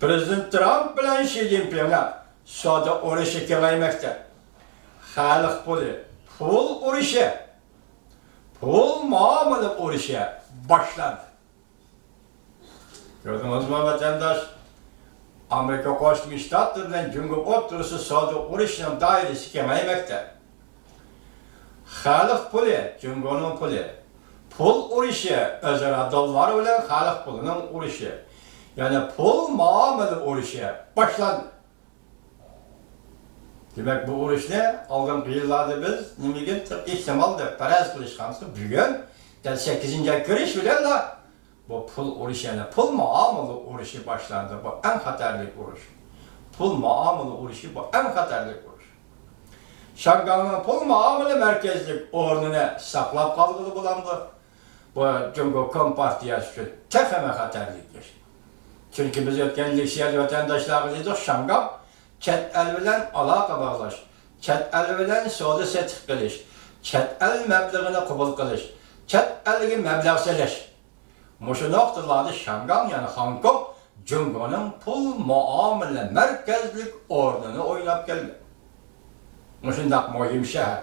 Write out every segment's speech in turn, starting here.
Prezident Trump bilan Xi Jinping'e savdo urushi kengaymoqda. Xalq pul urushi, pul muomala urushi boshlandi. Gördünüz mü vatandaş? Amerika Qo'shma Shtatlar bilan Jungo o'rtasida savdo urushining doirasi kengaymoqda. Xalq puli, Jungoning puli. Pul urushi, o'zaro dollar bilan xalq pulining urushi. Yani pul muomala urushi boshlandi. Demek bu urush ne? Algınqı yıllarda biz nimaga ehtimol deb faraz qilishganmiz. Bugun 8-nji kirish bilan bu pul urushi, yani pul muomala urushi boshlandi. Bu en xatarli urush. Pul muomala urushi bu en xatarli urush. Shanghayning pul muomala merkezlik o'rnini saqlab qolg'ili bo'ladi. Bu Jungo Kompartiyasi uchun texnik xatarlik. Çünkü biz o'tgan leksiyada vatandaşlarımız dedik, Shanghay chet el bilan aloqa bog'lash, chet el bilan savdo sotib qilish, chet el mablag'ini qabul qilish, chet elga mablag' solish. Mushu nuqtalarda Shanghay, yani Hong Kong, Jungoning pul muomala markazlik o'rnini o'ynab keldi. Mushundaq muhim shahar.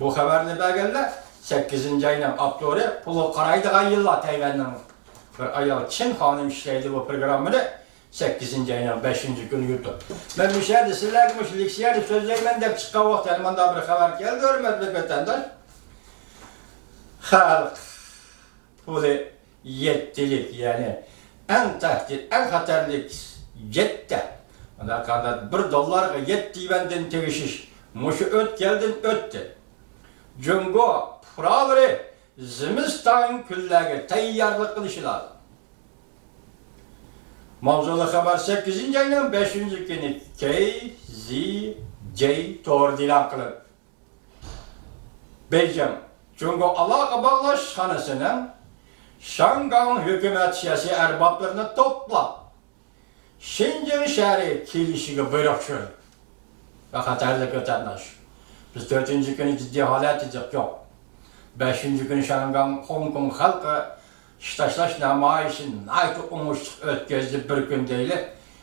Bu xabarni berganlar 8-nji oyning apreli pul qaraydigan yillar Tayvanning bir ayol Çin hanım işleydi bu programını 8-nji oyning 5-nji kuni yurtdi. Men bu yerda sizlarga mush leksiyani so'zlayman deb chiqqan vaqtda menda bir xabar keldi, hurmatli vatandosh. Xalq puli yettilik, yani en tahdid, en xatarlik yetti. Mana qanday $1 yetti yuandan tegishish. Mushu o'tgandan o'tdi. Jungo pravri zimiston kunlarga tayyorlik qilishi lozim. Mavzuli xabar 8-nji oyning 5-nji kuni KZJ to'g'ri e'lon qilindi. Beijing Jungo aloqa bog'lash xonasining Shanghay hukumat siyosiy arboblarini to'plab Shenzhen shahri kelishiga buyruq tushirdi. Va xatarli vatandosh. Biz 4-nji kuni jiddiy holat edik, yo'q. 5-nji kuni Shanghay Hong Kong xalqi ishtashlash namoyishini aytib o'ngishliq o'tkazdi bir kun deyli.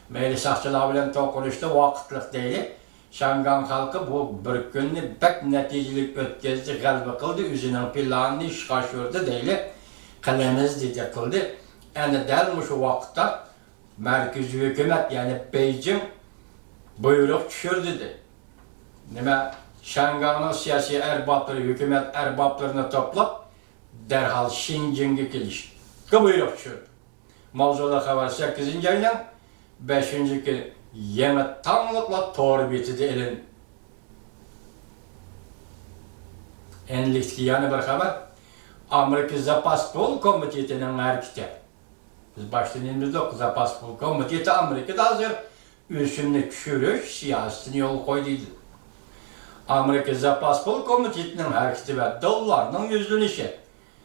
Mayli saqchilar bilan to'qnashdi, vaqtliq deyli. Shanghay xalqi bu bir kunni bak natijali o'tkazdi, g'alaba qildi, o'zining planini ishga oshirdi deyli. Qilamiz dedi qildi. Endi dal shu vaqtda markaziy hukumat, yani Beijing buyruq tushirdi dedi. Nima? Shanghayning siyosiy arboblari, hukumat arboblarini to'plab derhal Shenzhenga kelishga buyruq tushirdi. Mavzuli xabar 8-nji oyning 5-nji kuni yangi tongliklar to'g'ri betida ilindi. Endilikda yana bir xabar. Amerika Zapas pul komitetining harakati. Biz boshdan endi Zapas pul komiteti Amerikada hozir o'simni tushirish siyosatini yo'l qo'ydi. Amerika Zapas pul komitetining harakati va dollarning yuzlanishi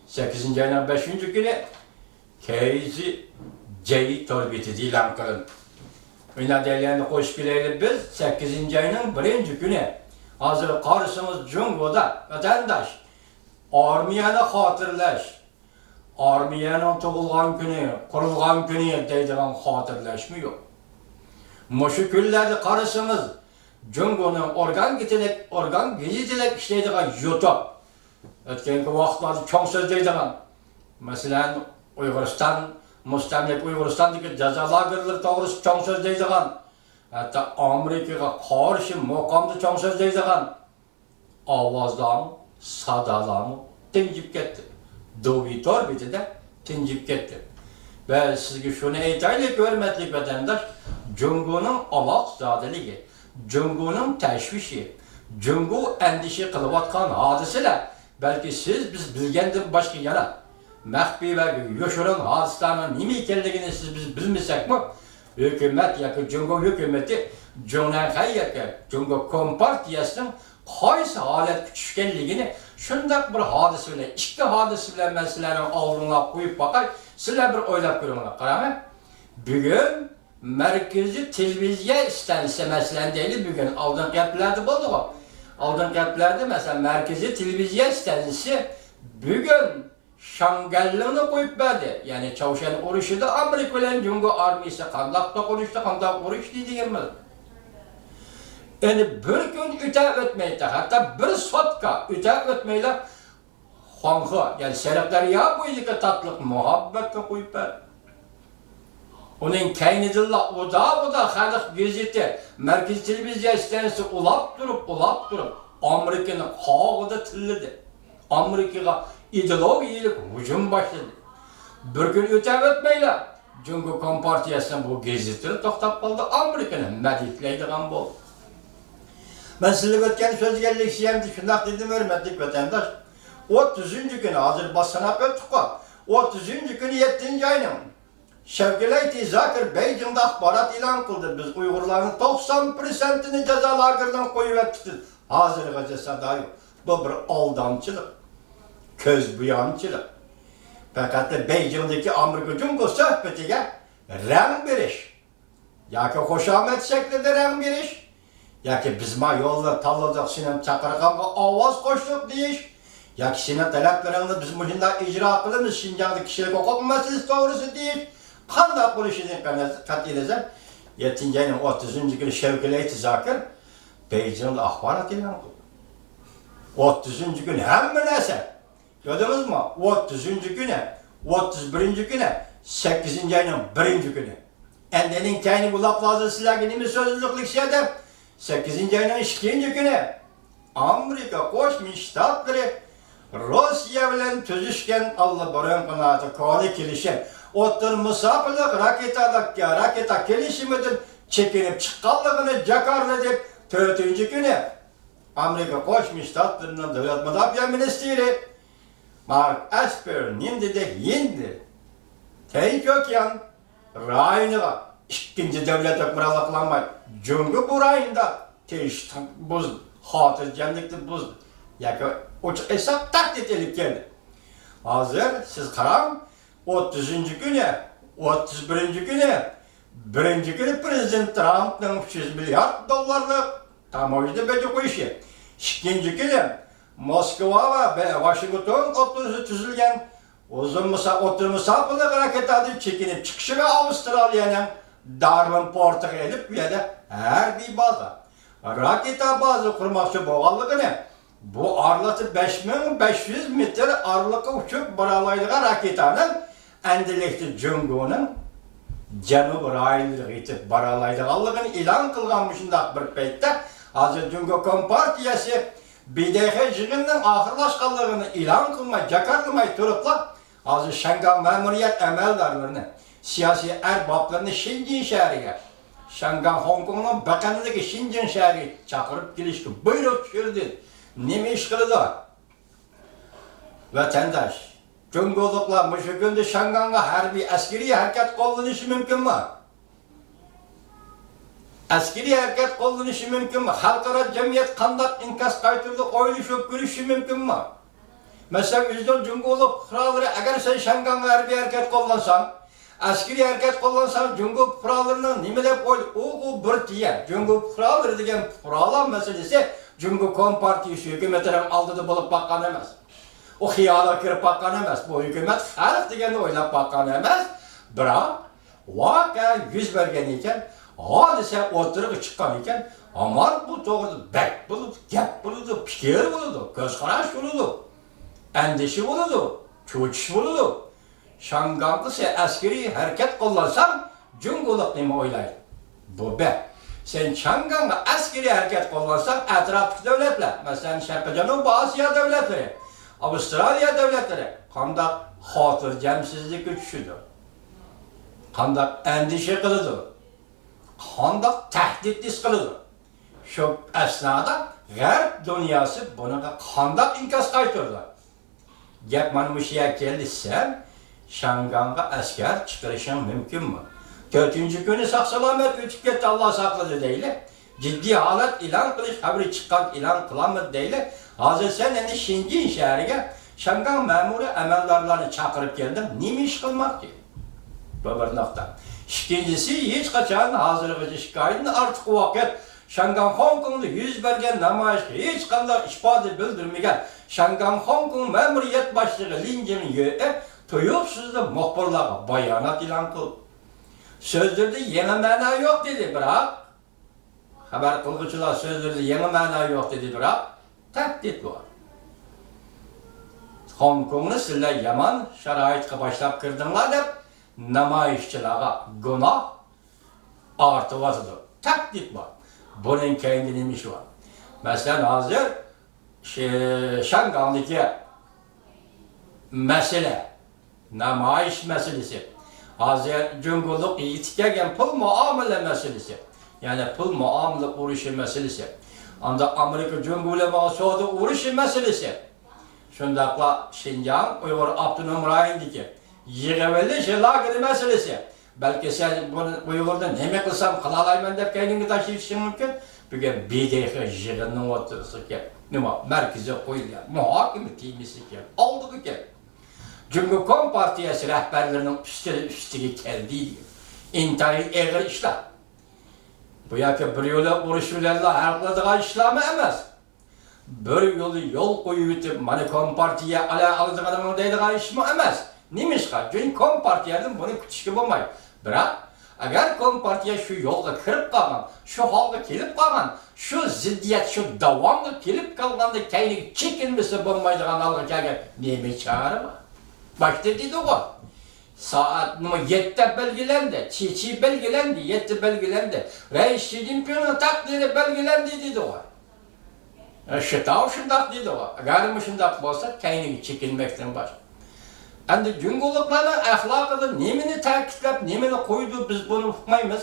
8-nji oyning 5-nji kuni KZJ to'rbetida e'lon qilindi. Buna deyilganini qo'shib kelaylik biz 8-nji oyning 1-nji kuni hozir qarshimiz Jungoda vatandosh armiyani xotirlash, armiyaning tug'ilgan kuni, qurilgan kuni deydigan xotirlashmi yo'q. Mushu kunlarda qarshimiz Jungoning organ genetik ishlaydigan YouTube. O'tgangi vaqtlarda cho'ng so'zlaydigan. Masalan, Uyg'uriston, mustamlik Uyg'uristondagi jazo lagerlari to'g'risida cho'ng so'zlaydigan. Hatto Amerikaga qarshi maqomda cho'ng so'zlaydigan. Ovozlarni, sadalarni tinjib ketdi. Dovitor bitida tinjib ketdi. Va sizga shuni aytaylik, hurmatli vatandosh, Jungoning aloqzodaligi, Jungoning tashvishi, Jungo andishi qilayotgan hodisalar balki biz bilgandan boshqa yana maxfiy va yoshirin hodisalarning nima ekanligini biz bilmasakmi, hukumat yoki Jungo hukumati Jungo Kompartiyasining qaysi holatga tushganligini shunday bir hodisa bilan, ikki hodisa bilan men sizlarning oldingizga qo'yib boqay, sizlar bir o'ylab ko'ringlar. Qarang, bugun markaziy televiziya stansiyasi masalan deylik, bugun oldingi gaplarda bo'ldi-ku. Oldingi gaplarda masalan markaziy televiziya stansiyasi bugun Şangallığını koyup verdi. Yani Çavuşan uruşu da Amerika bilen Cungo armiyası kandak da konuştu, kandak uruş deydi gelmedi. Yani bir gün öte ötmeydi, hatta bir sotka öte ötmeyle Honghu, yani Seraplar ya bu ilike tatlık muhabbetle koyup verdi. Onun kaynıdırla o da halık gözeti, merkez televizyon istenisi ulap durup Amerika'nın hağı da tilledi. Amerika'ya ideologiyalik hücum başladı. Bir gün öte ötmeyle Cumhur Kompartiyası'nın bu gazetleri toxtab kaldı. Amerika'nın medikleydiğen bu. Ben sizle ötken söz geldik siyemdi, şundak dedim örmetlik vatandaş. 30. günü hazır basına öttük. 30. günü 7. ayının. Şevkileyti Zakir Beijing'de akbarat ilan kıldı. Biz Uygurların 90%'ni cezalarından koyuverttik. Hazır cezada yok. Bu bir aldamçılık. Köz buyançılık. Fakat Beijing'deki Amerika Cumhur sohbetiyle renk beriş. Ya ki hoşamet şeklinde renk beriş. Ya ki biz ma yolda talladık sinem çakırıqamga avaz koştuk deyiş. Ya ki sinem taleplerini biz muhimda icra kılımız Şinjan'da kişilik hukuk meselesi doğrusu deyiş. Kandak buluşunu kat edeceğim. 7. ayının 30. günü Şevkileyti Zakir Beijing'de akbarat ilan kıldı. 30. gün hem neyse. Gördünüz mü? 30. güne, 31. güne, 8. ayının 1. günü. Endenin kendi bu laflazı silahını sözlülüklük şeyde 8. ayının 2. günü Amerika Koşmuş Ştatları Rusya ile tüzüşken Allah barın kanaatı kâli kilişen otur misafirlik raketa kilişimidir çekinip çıkallığını cakarlı deyip 4. günü Amerika Koşmuş Ştatları'nın devlet müdafaa ministeri Mark Esper nindi de yindi. Teykökyan rayına ikinci devlet ökmüralaklanmayı Cüngü bu rayında teyiş buz hatırcanlıklı buz yani o hesap taklit edip geldi. Hazır siz karam 30. güne 31. güne 1. günü Prezident Trump'ın 300 milyar dolarlık tam oydu bece bu işi. 2. günü Moskova ve Washington oturusu tüzülgen uzun misafirlik hareket adı çekinip çıkışı ve Avustralya'nın Darwin Port'a gelip ya da her bir baza. Raketa bazı kurmakçı boğallıkını bu arlatı 5500 metre arlıkı uçup baralaydığı raketanın endilikli Cungo'nun Canub raylığı itip baralaydığı ilan kılganmışında bir peytte hazır Cungo Kompartiyası BDH jığının ahırlaşkanlığını ilan kılmay, cakar kılmay turupla hazır Şangan memuriyet emeldarlarını, siyasi erbaplarını Şinjin şehriye, Şangan Hong Kong'un bakanındaki Şinjin şehri çakırıp gelişki buyruk sürdü. Nemi iş kılıdı? Vatandaş, Cungolukla şu günde Şangan'a harbi askeri hareket kullanışı mümkün mü? Askeri hareket kullanışı mümkün mü? Halkara cemiyet kandak inkas kaytırlık oyluşup görüşü mümkün mü? Mesela yüzden Cungoluk kuralları eğer sen Şangan'a harbi hareket kullansan, askeri hareket kullansan Cungol kurallarının nimelep o bir diye. Cungol kuralları degen kuralar meselesi Cungol Kompartiyası hükümetinin aldığı bulup bakkan emez. O hiyala kirip bakkan emez. Bu hükümet halk degeni oylap bakkan emez. Bırak, vaka yüz vergen iken, hadise oturup çıkan iken, aman bu doğru bek buludu, gep buludu, fikir buludu, göz karaş buludu, endişi buludu, çocuş buludu. Şangan'da sen askeri hareket kullansan, Cungoluk nemi oylaydı. Bu be. Sen Şangan'da askeri hareket kullansan, etrafı devletler, mesela Şarkı Canubu Asya devletleri, Avustralya devletleri, kandak hatır cemsizlik güçüdür. Kandak endişe kılıdır. Kandak tehdit kılıdır. Şu esnada Garp dünyası buna kandak inkas kaytırdı. Gep manmışıya gelirsen, Şangan'a asker çıkarışın mümkün mü? 4. günü sağ selamet ötüp gitti Allah sakladı değil. Ciddi halat ilan kılış, haberi çıkan ilan kılamadı değil. Hazır sen yani Şinjin şehrine Şangan memuru emellerlerini çakırıp geldim. Nimi iş kılmak ki? Bu bir nokta. İkincisi hiç kaçan hazırlık şikayetini artık o vakit Şangan Hong Kong'da yüz bergen namayışga hiç qanday ifade bildirmegen Şangan Hong Kong memuriyet başlığı Lin Jinyue tuyuqsuzda muxbirlarga bayonot e'lon qildi. Sözlerde yeni ma'no yo'q dedi, biroq xabar qilguvchilar sözlerde yeni ma'no yo'q dedi, biroq tahdid bor. Hong Kongni sizlar yomon sharoitga boshlab kirdinglar deb namoyishchilarga gunoh ortyapti. Tahdid bor. Bunun keyin nima ishi bor? Masalan, hozir Şangandagi mesele, namoyish meselesi. Hozir Cumhurluk yetkigen pul muamele meselesi. Yani pul muamele urushi meselesi. Anda Amerika Cumhuriyeti Suudi urushi meselesi. Şundaqla Şinjan Uyghur Abdunum rayonidagi yig'ivilish lageri meselesi. Belki sen bunu Uygur'da neme kılsam kılalayman dep kendini taşıyışın mümkün. Bugün BDH yığının oturması ki, nima merkeze koyulan, muhakeme temisi ki, aldığı ki. Cumhur Kom Partiyası rehberlerinin üstüge geldiği intihari eğer işler. Bu yaki bir yolu vuruşularla harkladığı işler mi emez? Bir yolu yol koyup mani Kom Partiya ala aldığının deydiği iş mi emez? Nimişka? Çünkü Kom Partiya'nın bunu küçük olmayı. Biroq agar Kompartiya shu yo'lga kirib qolgan, shu holga kelib qolgan, shu ziddiyat shu davomli kelib qolganda kayniga chekinmasa bo'lmaydigan holga kelgan nima chora bor? Boshda dedi-ku. Soat 7'de belgilendi, çiçi belgilendi, 7 belgilendi. Reis Xi Jinping'in takdiri belgilendi dedi-ku. Şıtav şundaq dedi-ku. Agar şundaq bo'lsa kayniga chekinmekten boshqa. Endi Cumhurluklarning axloqida nemini ta'kidlab, nemini qo'ydi, biz buni uqmaymiz.